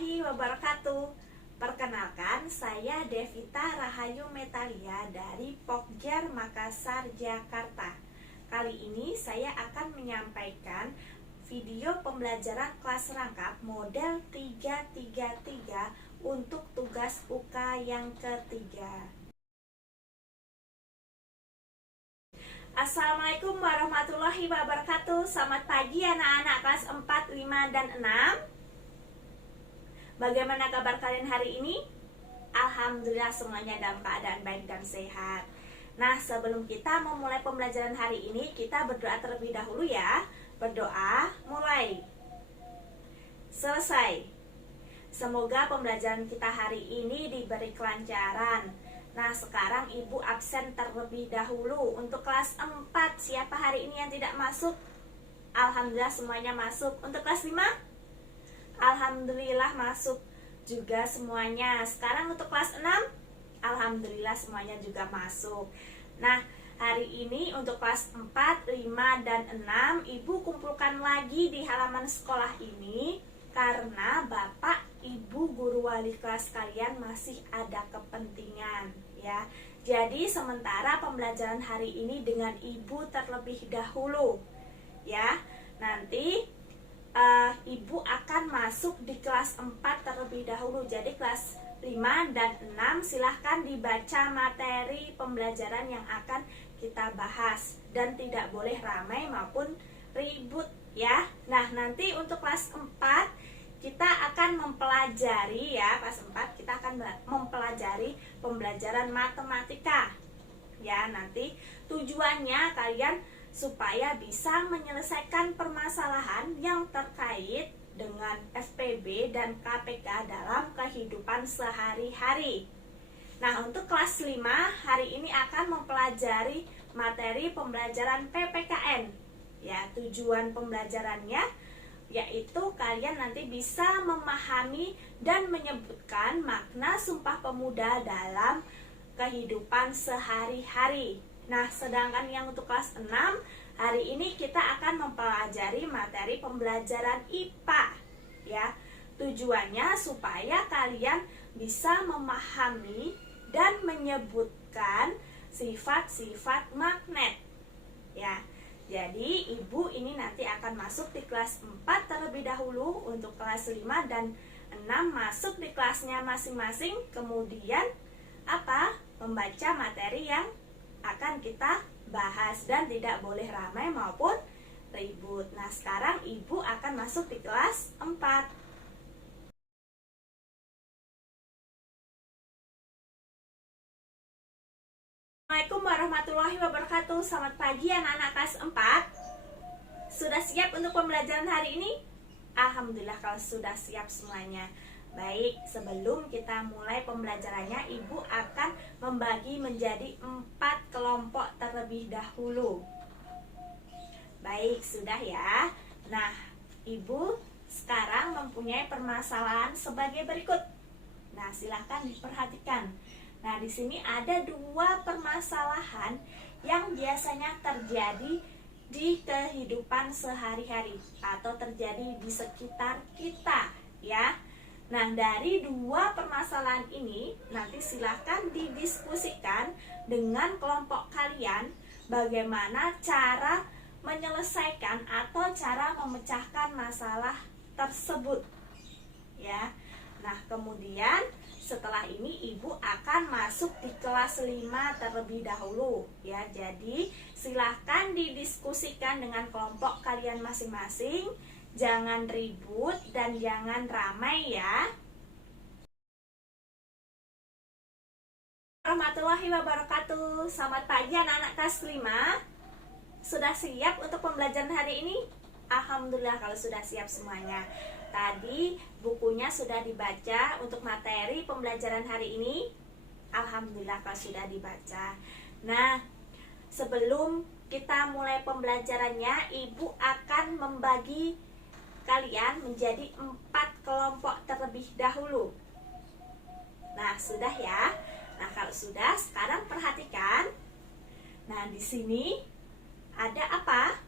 warahmatullahi wabarakatuh. Perkenalkan, saya Devita Rahayu Metalia dari Pokjar Makassar, Jakarta. Kali ini saya akan menyampaikan video pembelajaran kelas rangkap model 333 untuk tugas UK yang ketiga. Assalamualaikum warahmatullahi wabarakatuh. Selamat pagi anak-anak kelas 4, 5, dan 6. Bagaimana kabar kalian hari ini? Alhamdulillah semuanya dalam keadaan baik dan sehat. Nah, sebelum kita memulai pembelajaran hari ini, kita berdoa terlebih dahulu ya. Berdoa, mulai. Selesai. Semoga pembelajaran kita hari ini diberi kelancaran. Nah, sekarang Ibu absen terlebih dahulu. Untuk kelas 4, siapa hari ini yang tidak masuk? Alhamdulillah semuanya masuk. Untuk kelas 5? Alhamdulillah masuk juga semuanya. Sekarang untuk kelas 6, alhamdulillah semuanya juga masuk. Nah, hari ini untuk kelas 4, 5, dan 6 Ibu kumpulkan lagi di halaman sekolah ini karena Bapak, Ibu, guru wali kelas kalian masih ada kepentingan ya. Jadi sementara pembelajaran hari ini dengan Ibu terlebih dahulu ya. Nanti Ibu akan masuk di kelas 4 terlebih dahulu. Jadi kelas 5 dan 6 silahkan dibaca materi pembelajaran yang akan kita bahas. Dan tidak boleh ramai maupun ribut ya. Nah, nanti untuk kelas 4 kita akan mempelajari ya. Kelas 4 kita akan mempelajari pembelajaran matematika ya. Nanti tujuannya kalian supaya bisa menyelesaikan permasalahan yang terkait dengan FPB dan KPK dalam kehidupan sehari-hari. Nah, untuk kelas 5 hari ini akan mempelajari materi pembelajaran PPKN. Ya, tujuan pembelajarannya yaitu kalian nanti bisa memahami dan menyebutkan makna Sumpah Pemuda dalam kehidupan sehari-hari. Nah, sedangkan yang untuk kelas 6, hari ini kita akan mempelajari materi pembelajaran IPA ya. Tujuannya supaya kalian bisa memahami dan menyebutkan sifat-sifat magnet ya. Jadi, Ibu ini nanti akan masuk di kelas 4 terlebih dahulu. Untuk kelas 5 dan 6 masuk di kelasnya masing-masing. Kemudian membaca materi yang akan kita bahas dan tidak boleh ramai maupun ribut. Nah, sekarang Ibu akan masuk di kelas 4. Assalamualaikum warahmatullahi wabarakatuh. Selamat pagi anak-anak kelas 4. Sudah siap untuk pembelajaran hari ini? Alhamdulillah kalau sudah siap semuanya. Baik, sebelum kita mulai pembelajarannya, Ibu akan membagi menjadi 4 kelompok terlebih dahulu. Baik, sudah ya. Nah, Ibu sekarang mempunyai permasalahan sebagai berikut. Nah, silahkan diperhatikan. Nah, di sini ada 2 permasalahan yang biasanya terjadi di kehidupan sehari-hari atau terjadi di sekitar kita ya. Nah, dari 2 permasalahan ini nanti silahkan didiskusikan dengan kelompok kalian bagaimana cara menyelesaikan atau cara memecahkan masalah tersebut ya. Nah, kemudian setelah ini Ibu akan masuk di kelas 5 terlebih dahulu ya. Jadi silahkan didiskusikan dengan kelompok kalian masing-masing. Jangan ribut dan jangan ramai ya. Warahmatullahi wabarakatuh. Selamat pagi anak-anak kelas 5. Sudah siap untuk pembelajaran hari ini? Alhamdulillah kalau sudah siap semuanya. Tadi bukunya sudah dibaca untuk materi pembelajaran hari ini. Alhamdulillah kalau sudah dibaca. Nah, sebelum kita mulai pembelajarannya, Ibu akan membagi kalian menjadi 4 kelompok terlebih dahulu. Nah, sudah ya. Nah, kalau sudah, sekarang perhatikan. Nah, di sini ada apa?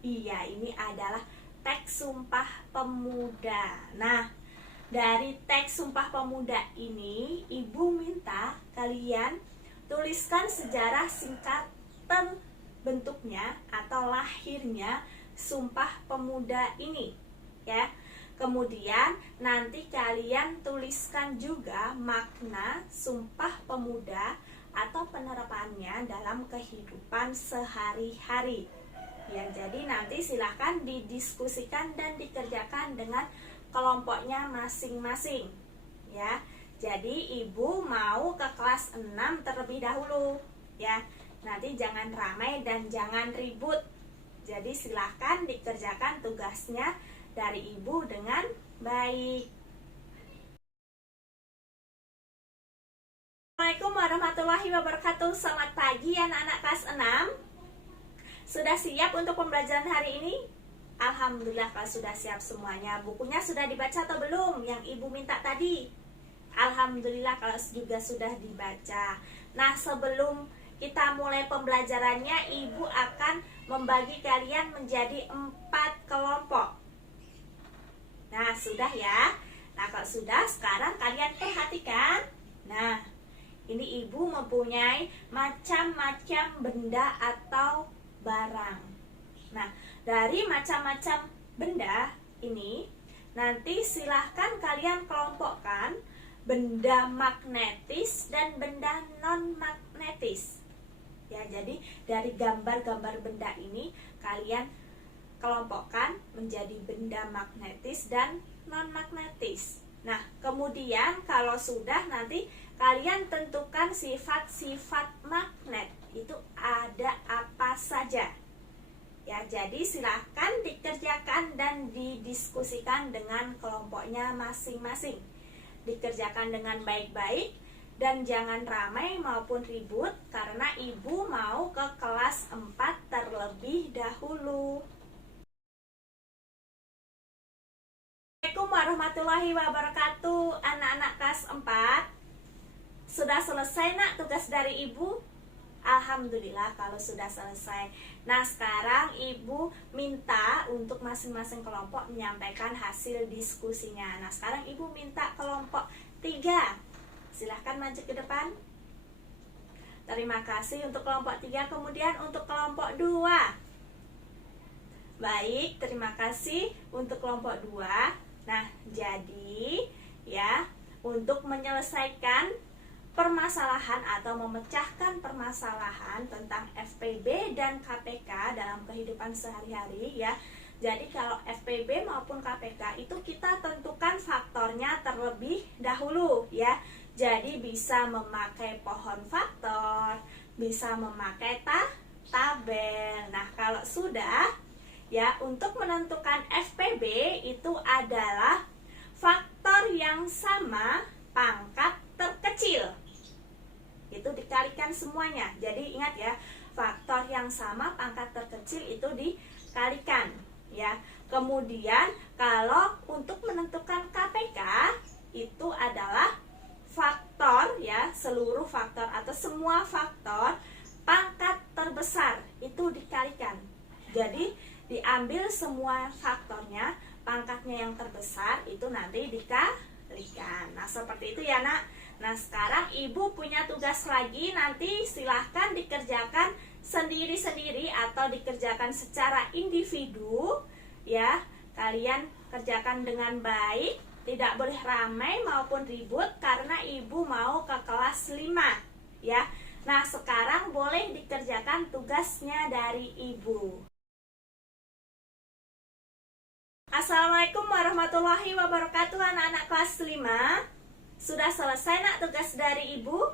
Iya, ini adalah teks Sumpah Pemuda. Nah, dari teks Sumpah Pemuda ini, Ibu minta kalian tuliskan sejarah singkat terbentuknya atau lahirnya Sumpah Pemuda ini, ya. Kemudian nanti kalian tuliskan juga makna Sumpah Pemuda atau penerapannya dalam kehidupan sehari-hari. Ya, jadi nanti silahkan didiskusikan dan dikerjakan dengan kelompoknya masing-masing, ya. Jadi ibu mau ke kelas 6 terlebih dahulu, ya. Nanti jangan ramai dan jangan ribut. Jadi silahkan dikerjakan tugasnya dari ibu dengan baik. Assalamualaikum warahmatullahi wabarakatuh. Selamat pagi anak-anak kelas 6. Sudah siap untuk pembelajaran hari ini? Alhamdulillah kalau sudah siap semuanya. Bukunya sudah dibaca atau belum yang ibu minta tadi? Alhamdulillah kalau juga sudah dibaca. Nah, sebelum kita mulai pembelajarannya, ibu akan membagi kalian menjadi 4 kelompok. Nah, sudah ya. Nah, kalau sudah, sekarang kalian perhatikan. Nah, ini ibu mempunyai macam-macam benda atau barang. Nah, dari macam-macam benda ini, nanti silahkan kalian kelompokkan benda magnetis dan benda non-magnetis. Ya, jadi dari gambar-gambar benda ini, kalian kelompokkan menjadi benda magnetis dan non-magnetis. Nah, kemudian kalau sudah, nanti kalian tentukan sifat-sifat magnet. Itu ada apa saja. Ya, jadi silahkan dikerjakan dan didiskusikan dengan kelompoknya masing-masing. Dikerjakan dengan baik-baik dan jangan ramai maupun ribut karena ibu mau ke kelas 4 terlebih dahulu. Assalamualaikum warahmatullahi wabarakatuh. Anak-anak kelas 4, sudah selesai nak tugas dari ibu? Alhamdulillah kalau sudah selesai. Nah, sekarang ibu minta untuk masing-masing kelompok menyampaikan hasil diskusinya. Nah, sekarang ibu minta kelompok 3. Silahkan maju ke depan. Terima kasih untuk kelompok 3. Kemudian untuk kelompok 2. Baik, terima kasih untuk kelompok 2. Nah, jadi ya, untuk menyelesaikan permasalahan atau memecahkan permasalahan tentang FPB dan KPK dalam kehidupan sehari-hari, ya. Jadi kalau FPB maupun KPK itu kita tentukan faktornya terlebih dahulu, ya. Jadi bisa memakai pohon faktor, bisa memakai tabel. Nah, kalau sudah, ya, untuk menentukan FPB itu adalah faktor yang sama pangkat terkecil. Itu dikalikan semuanya. Jadi ingat ya, faktor yang sama pangkat terkecil itu dikalikan, ya. Kemudian kalau untuk menentukan KPK itu adalah faktor, ya, seluruh faktor atau semua faktor pangkat terbesar itu dikalikan. Jadi diambil semua faktornya, pangkatnya yang terbesar itu nanti dikalikan. Nah, seperti itu ya, Nak. Nah, sekarang ibu punya tugas lagi, nanti silahkan dikerjakan sendiri-sendiri atau dikerjakan secara individu, ya. Kalian kerjakan dengan baik, tidak boleh ramai maupun ribut karena ibu mau ke kelas 5, ya. Nah, sekarang boleh dikerjakan tugasnya dari ibu. Assalamualaikum warahmatullahi wabarakatuh anak-anak kelas 5. Sudah selesai nak tugas dari ibu?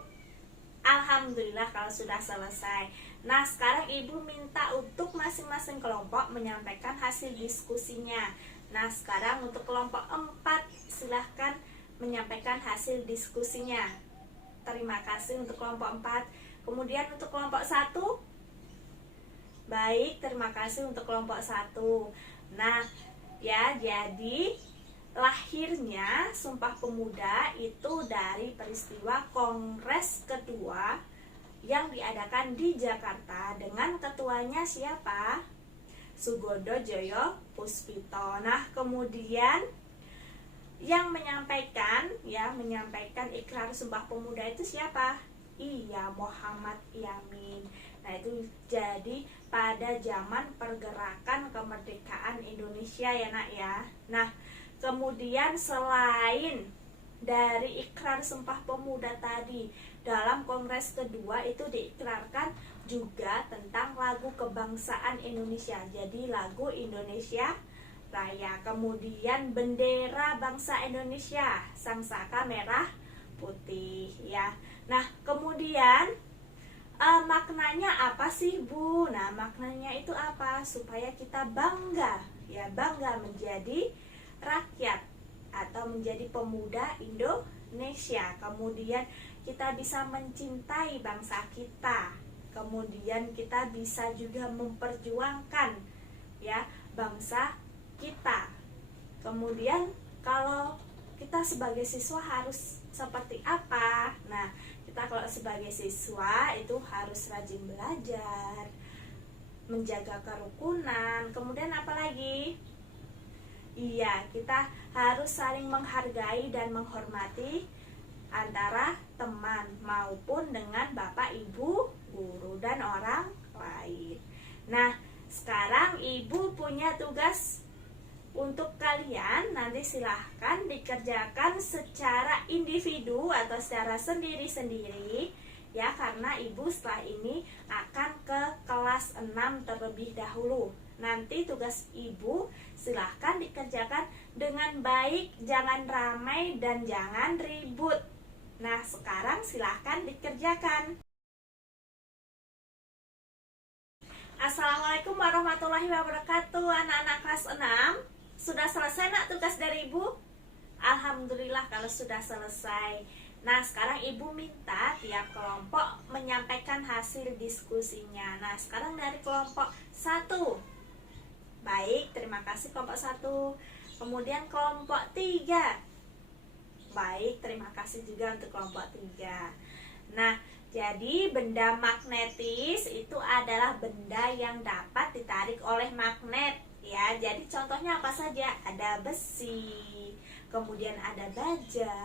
Alhamdulillah kalau sudah selesai. Nah, sekarang ibu minta untuk masing-masing kelompok menyampaikan hasil diskusinya. Nah, sekarang untuk kelompok 4 silahkan menyampaikan hasil diskusinya. Terima kasih untuk kelompok 4. Kemudian untuk kelompok 1. Baik, terima kasih untuk kelompok 1. Nah, ya, jadi lahirnya Sumpah Pemuda itu dari peristiwa Kongres kedua yang diadakan di Jakarta dengan ketuanya siapa? Sugondo Joyo Puspito. Nah, kemudian yang menyampaikan ikrar Sumpah Pemuda itu siapa? Iya, Muhammad Yamin. Nah, itu jadi pada zaman pergerakan kemerdekaan Indonesia ya nak ya. Nah, kemudian selain dari ikrar Sumpah Pemuda tadi, dalam Kongres kedua itu diikrarkan juga tentang lagu kebangsaan Indonesia. Jadi lagu Indonesia Raya, kemudian bendera bangsa Indonesia, sangsaka merah putih ya. Nah, kemudian maknanya apa sih Bu? Nah, maknanya itu apa? Supaya kita bangga ya, bangga menjadi rakyat atau menjadi pemuda Indonesia. Kemudian kita bisa mencintai bangsa kita. Kemudian kita bisa juga memperjuangkan ya bangsa kita. Kemudian kalau kita sebagai siswa harus seperti apa? Nah, kita kalau sebagai siswa itu harus rajin belajar, menjaga kerukunan. Kemudian apa lagi? Iya, kita harus saling menghargai dan menghormati antara teman maupun dengan bapak, ibu, guru, dan orang lain. Nah, sekarang ibu punya tugas untuk kalian. Nanti silahkan dikerjakan secara individu atau secara sendiri-sendiri ya, karena ibu setelah ini akan ke kelas 6 terlebih dahulu. Nanti tugas ibu silahkan dikerjakan dengan baik, jangan ramai dan jangan ribut. Nah, sekarang silahkan dikerjakan. Assalamualaikum warahmatullahi wabarakatuh. Anak-anak kelas 6, sudah selesai nak tugas dari ibu? Alhamdulillah kalau sudah selesai. Nah, sekarang ibu minta tiap kelompok menyampaikan hasil diskusinya. Nah, sekarang dari kelompok 1. Baik, terima kasih kelompok 1. Kemudian kelompok 3. Baik, terima kasih juga untuk kelompok 3. Nah, jadi benda magnetis itu adalah benda yang dapat ditarik oleh magnet ya. Jadi contohnya apa saja? Ada besi, kemudian ada baja,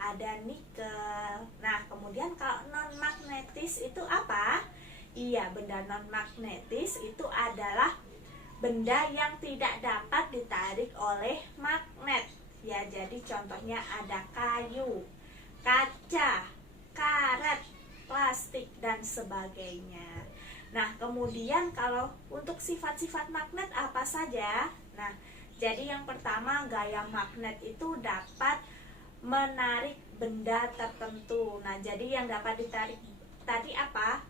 ada nikel. Nah, kemudian kalau non magnetis itu apa? Iya, benda non magnetis itu adalah benda yang tidak dapat ditarik oleh magnet ya. Jadi contohnya ada kayu, kaca, karet, plastik, dan sebagainya. Nah, kemudian kalau untuk sifat-sifat magnet apa saja? Nah, jadi yang pertama, gaya magnet itu dapat menarik benda tertentu. Nah, jadi yang dapat ditarik tadi apa?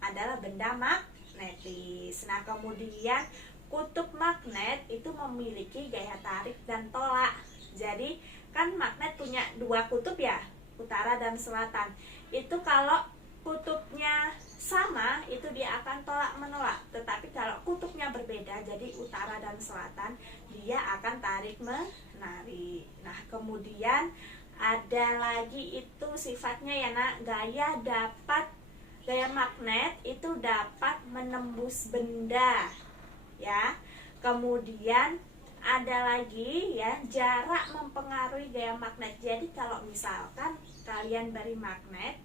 Adalah benda magnetis. Nah, kemudian kutub magnet itu memiliki gaya tarik dan tolak. Jadi kan magnet punya 2 kutub ya, utara dan selatan. Itu kalau kutubnya sama, itu dia akan tolak menolak. Tetapi kalau kutubnya berbeda, jadi utara dan selatan, dia akan tarik menarik. Nah, kemudian ada lagi itu sifatnya ya nak, gaya magnet itu dapat menembus benda ya. Kemudian ada lagi ya, jarak mempengaruhi gaya magnet. Jadi kalau misalkan kalian beri magnet,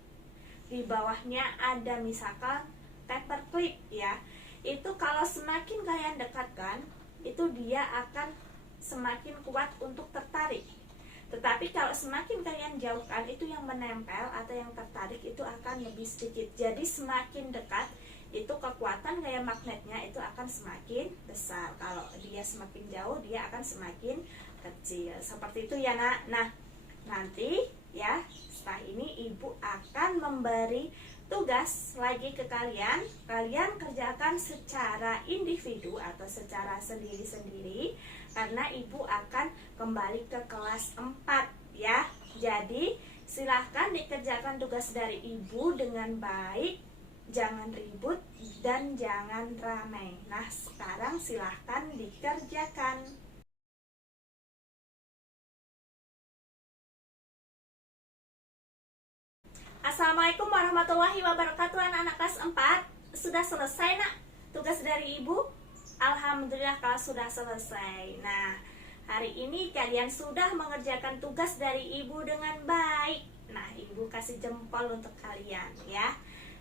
di bawahnya ada misalkan paperclip ya, itu kalau semakin kalian dekatkan, itu dia akan semakin kuat untuk tertarik. Tetapi kalau semakin kalian jauhkan, itu yang menempel atau yang tertarik itu akan lebih sedikit. Jadi semakin dekat, itu kekuatan gaya magnetnya itu akan semakin besar. Kalau dia semakin jauh, dia akan semakin kecil. Seperti itu ya nak. Nah, nanti ya setelah ini ibu akan memberi tugas lagi ke kalian. Kalian kerjakan secara individu atau secara sendiri-sendiri, karena ibu akan kembali ke kelas 4 ya. Jadi silahkan dikerjakan tugas dari ibu dengan baik, jangan ribut dan jangan ramai. Nah, sekarang silahkan dikerjakan. Assalamualaikum warahmatullahi wabarakatuh. Anak-anak kelas 4, sudah selesai nak tugas dari ibu? Alhamdulillah kalau sudah selesai. Nah, hari ini kalian sudah mengerjakan tugas dari ibu dengan baik. Nah, ibu kasih jempol untuk kalian ya.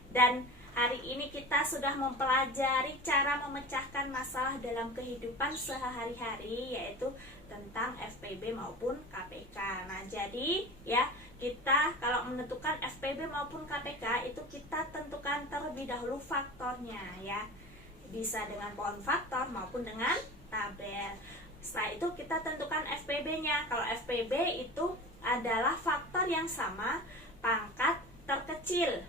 Dan hari ini kita sudah mempelajari cara memecahkan masalah dalam kehidupan sehari-hari, yaitu tentang FPB maupun KPK. Nah, jadi ya, kita kalau menentukan FPB maupun KPK itu kita tentukan terlebih dahulu faktornya ya. Bisa dengan pohon faktor maupun dengan tabel. Setelah itu kita tentukan FPB-nya. Kalau FPB itu adalah faktor yang sama pangkat terkecil.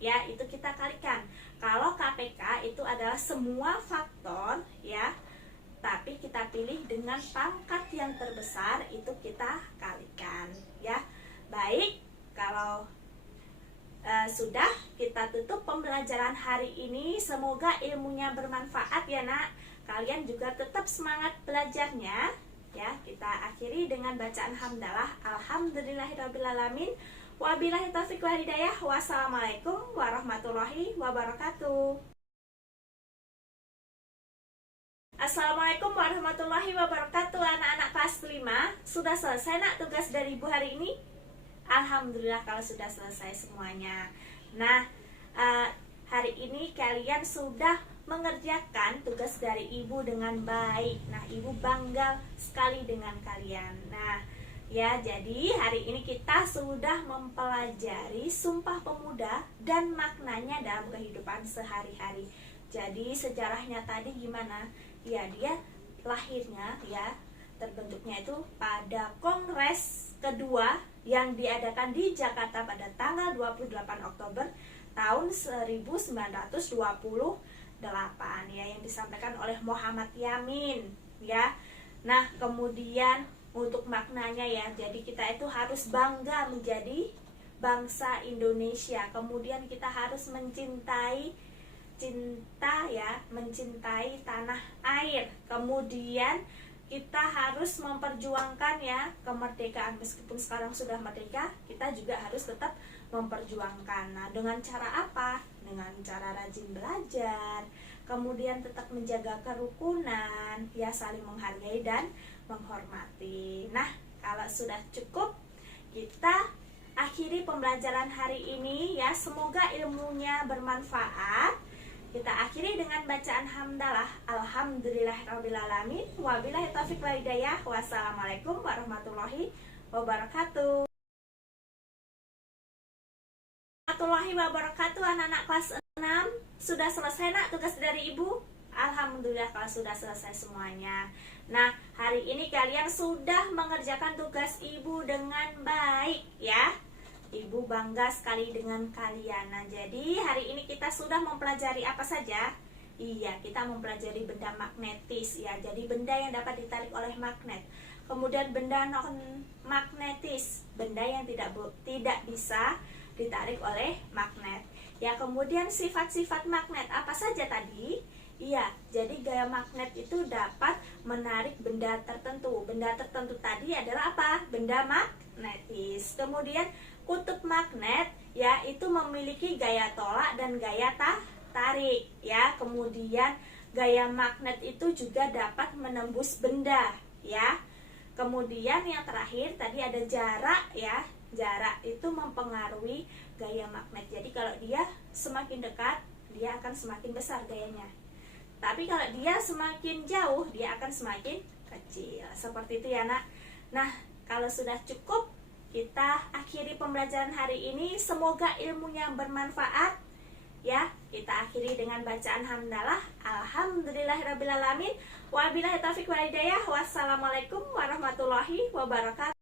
Ya, itu kita kalikan. Kalau KPK itu adalah semua faktor ya, tapi kita pilih dengan pangkat yang terbesar, itu kita kalikan ya. Baik, kalau sudah, kita tutup pembelajaran hari ini. Semoga ilmunya bermanfaat ya nak. Kalian juga tetap semangat belajarnya ya. Kita akhiri dengan bacaan hamdalah. Alhamdulillahirrabbilalamin. Wabillahi taufiq wal hidayah. Wassalamualaikum warahmatullahi wabarakatuh. Assalamualaikum warahmatullahi wabarakatuh. Anak-anak kelas 5, sudah selesai nak tugas dari ibu hari ini? Alhamdulillah kalau sudah selesai semuanya. Nah, hari ini kalian sudah mengerjakan tugas dari ibu dengan baik. Nah, ibu bangga sekali dengan kalian. Nah, ya, jadi hari ini kita sudah mempelajari Sumpah Pemuda dan maknanya dalam kehidupan sehari-hari. Jadi sejarahnya tadi gimana? Ya, dia lahirnya ya, terbentuknya itu pada Kongres kedua yang diadakan di Jakarta pada tanggal 28 Oktober tahun 1928 ya, yang disampaikan oleh Muhammad Yamin ya. Nah, kemudian untuk maknanya ya, jadi kita itu harus bangga menjadi bangsa Indonesia. Kemudian kita harus mencintai tanah air. Kemudian kita harus memperjuangkan ya kemerdekaan. Meskipun sekarang sudah merdeka, kita juga harus tetap memperjuangkan. Nah, dengan cara apa? Dengan cara rajin belajar, kemudian tetap menjaga kerukunan, ya, saling menghargai dan menghormati. Nah, kalau sudah cukup, kita akhiri pembelajaran hari ini ya. Semoga ilmunya bermanfaat. Kita akhiri dengan bacaan hamdalah. Alhamdulillahirrabbilalamin. Wabillahi taufiq wal hidayah. Wassalamualaikum warahmatullahi wabarakatuh. Warahmatullahi wabarakatuh. Anak-anak kelas 6, sudah selesai nak tugas dari ibu? Alhamdulillah kalau sudah selesai semuanya. Nah, hari ini kalian sudah mengerjakan tugas ibu dengan baik ya. Ibu bangga sekali dengan kalian. Nah, jadi hari ini kita sudah mempelajari apa saja? Iya, kita mempelajari benda magnetis ya. Jadi benda yang dapat ditarik oleh magnet. Kemudian benda non magnetis, benda yang tidak bisa ditarik oleh magnet. Ya, kemudian sifat-sifat magnet apa saja tadi? Iya, jadi gaya magnet itu dapat menarik benda tertentu. Benda tertentu tadi adalah apa? Benda magnetis. Kemudian kutub magnet ya, itu memiliki gaya tolak dan gaya tarik ya. Kemudian gaya magnet itu juga dapat menembus benda ya. Kemudian yang terakhir tadi ada jarak ya. Jarak itu mempengaruhi gaya magnet. Jadi kalau dia semakin dekat, dia akan semakin besar gayanya. Tapi kalau dia semakin jauh, dia akan semakin kecil. Seperti itu ya nak. Nah, kalau sudah cukup, kita akhiri pembelajaran hari ini. Semoga ilmunya bermanfaat ya. Kita akhiri dengan bacaan hamdalah. Alhamdulillahirrabbilalamin. Wabillahi taufiq wal hidayah. Wassalamualaikum warahmatullahi wabarakatuh.